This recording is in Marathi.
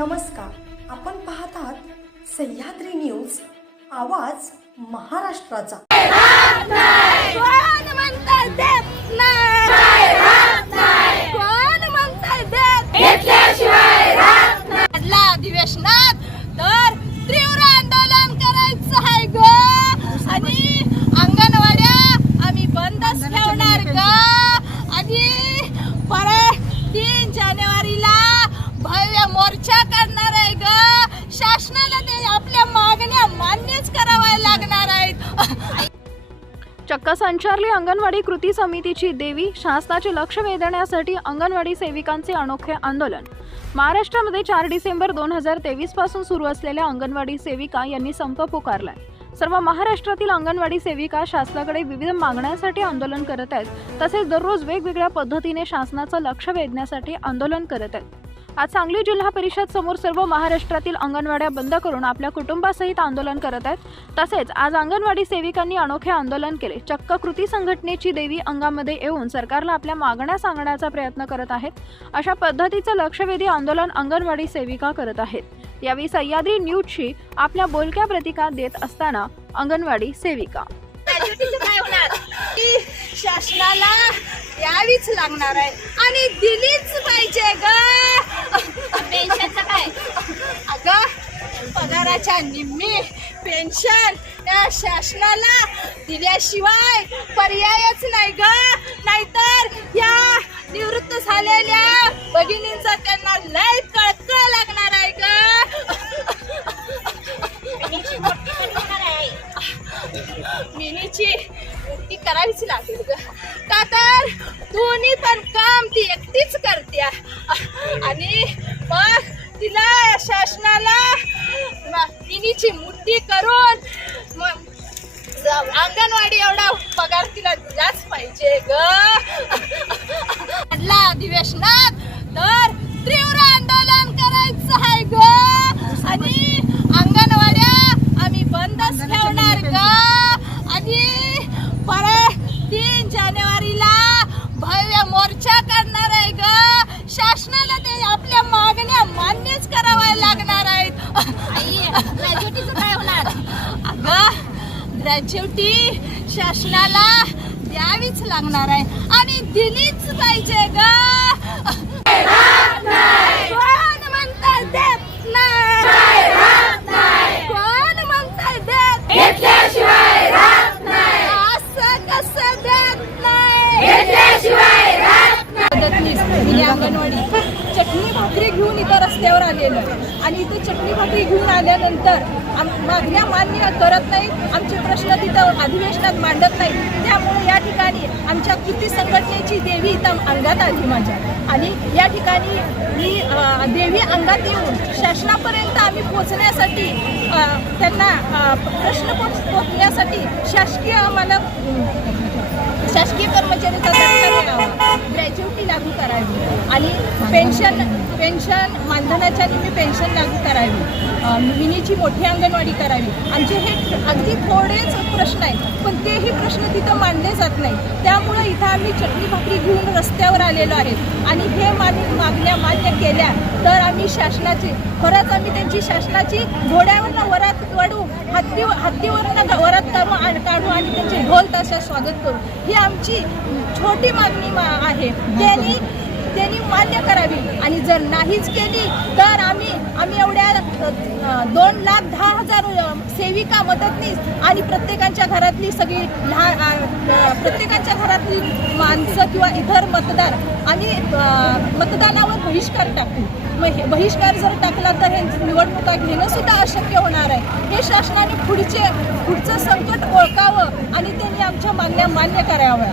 नमस्कार, आपण पाहत आहात सह्याद्री न्यूज, आवाज महाराष्ट्राचा। कोण म्हणतंय देत नाही, कोण म्हणतंय देत घेतल्याशिवाय राहत नाही। आजल्या अधिवेशनात तर तीव्र आंदोलन करायचं आहे ग, आणि अंगणवाड्या आम्ही बंदच ठेवणार ग, आणि परत 3 जानेवारीला भव्य मोर्चा करणार आहे ग। शासनाला ते आपल्या मागण्या मान्यच कराव्या लागणार आहेत। चक्क संचारली अंगणवाडी कृती समितीची देवी। शासनाचे लक्ष वेधण्यासाठी अंगणवाडी सेविकांचे अनोखे आंदोलन। महाराष्ट्रामध्ये 4 डिसेंबर 2023 पासून सुरू असलेल्या अंगणवाडी सेविका यांनी संप पुकारलाय। सर्व महाराष्ट्रातील अंगणवाडी सेविका शासनाकडे विविध मागण्यांसाठी आंदोलन करत आहेत, तसेच दररोज वेगवेगळ्या पद्धतीने शासनाचं लक्ष वेधण्यासाठी आंदोलन करत आहेत। आज सांगली जिल्हा परिषद समोर सर्व महाराष्ट्रातील अंगणवाड्या बंद करून आपल्या कुटुंबासहित आंदोलन करत आहेत। तसेच आज अंगणवाडी सेविकांनी अनोखे आंदोलन केले। चक्क कृती संघटनेची देवी अंगामध्ये येऊन सरकारला आपल्या मागण्या सांगण्याचा प्रयत्न करत आहेत। अशा पद्धतीचं लक्षवेधी आंदोलन अंगणवाडी सेविका करत आहेत। यावेळी सह्याद्री न्यूजशी आपल्या बोलक्या प्रतिक्रिया देत असताना अंगणवाडी सेविका शासनाला यावीच लागणार आहे आणि दिलीच पाहिजे ग। पेन्शनचं काय अगं, पगाराच्या निम्मी पेन्शन या शासनाला दिल्याशिवाय पर्यायच नाही ग, नाहीतर या निवृत्त झालेल्या भगिनींचा त्यांना लय कळकळ लागणार आहे ग। मिनीची ती करावीच लागेल ग, का तर दोन्ही पण काम ती एकटीच करते, आणि मग तिला शासनाला मिनीची मुठ्ठी करून अंगणवाडी एवढा पगार तिला दिलाच पाहिजे ग। आजल्या अधिवेशनात तर तीव्र आंदोलन करायचं आहे ग, आणि अंगणवाड्या आम्ही बंदच ठेवणार ग, आणि परत 3 जानेवारीला भव्य मोर्चा करणार आहे ग। शासनाला ते आपल्या मागण्या मान्यच कराव्या लागणार आहेत। ग्रॅज्युटीचं काय होणार अगं, ग्रॅज्युटी शासनाला द्यावीच लागणार आहे आणि दिलीच पाहिजे ग। कोण म्हणतंय देत नाही, कोण म्हणतंय देत घेतल्याशिवाय राहत नाही। असं कसं देत नाही घेतल्याशिवाय राहत नाही। ही अंगणवाडी चटणी भाकरी घेऊन इथं रस्त्यावर आलेलं, आणि इथं चटणी भाकरी घेऊन आल्यानंतर मागण्या मान्य करत नाही, आमचे प्रश्न तिथं अधिवेशनात मांडत नाही। त्यामुळे या ठिकाणी आमच्या कृती संघटनेची देवी इथं अंगात आली माझ्या, आणि या ठिकाणी ही देवी अंगात येऊन शासनापर्यंत आम्ही पोहोचण्यासाठी, त्यांना प्रश्न पोहोचण्यासाठी शासकीय आम्हाला शासकीय कर्मचाऱ्याचा दर्जा मिळावा, ग्रॅज्युटी लागू करावी, आणि पेन्शन मानधनाच्या निम्मी पेन्शन लागू करावी, मिनीची मोठी अंगणवाडी करावी। आमचे हे अगदी थोडेच प्रश्न आहेत, पण तेही प्रश्न तिथं मांडले जात नाही। त्यामुळे इथं आम्ही चटणी भाकरी घेऊन रस्त्यावर आलेलो आहेत, आणि हे मागण्या मान्य केल्या तर आम्ही शासनाची, खरंच आम्ही त्यांची शासनाची घोड्यावरनं वरात काढू, हत्तीवरनं वरात काढू, आणि त्यांचे ढोल ताशा स्वागत करू। ही आमची छोटी मागणी आहे, त्यांनी मान्य करावी, आणि जर नाहीच केली तर आम्ही एवढ्या 2,10,000 सेविका, मदतनीस, आणि प्रत्येकाच्या घरातली सगळी प्रत्येकाच्या घरातली माणसं किंवा इतर मतदार, आणि मतदानावर बहिष्कार टाकू। मग हे बहिष्कार जर टाकला तर हे निवडणुका घेणं सुद्धा अशक्य होणार आहे। हे शासनाने पुढचं संकट ओळखावं आणि त्यांनी आमच्या मागण्या मान्य कराव्या।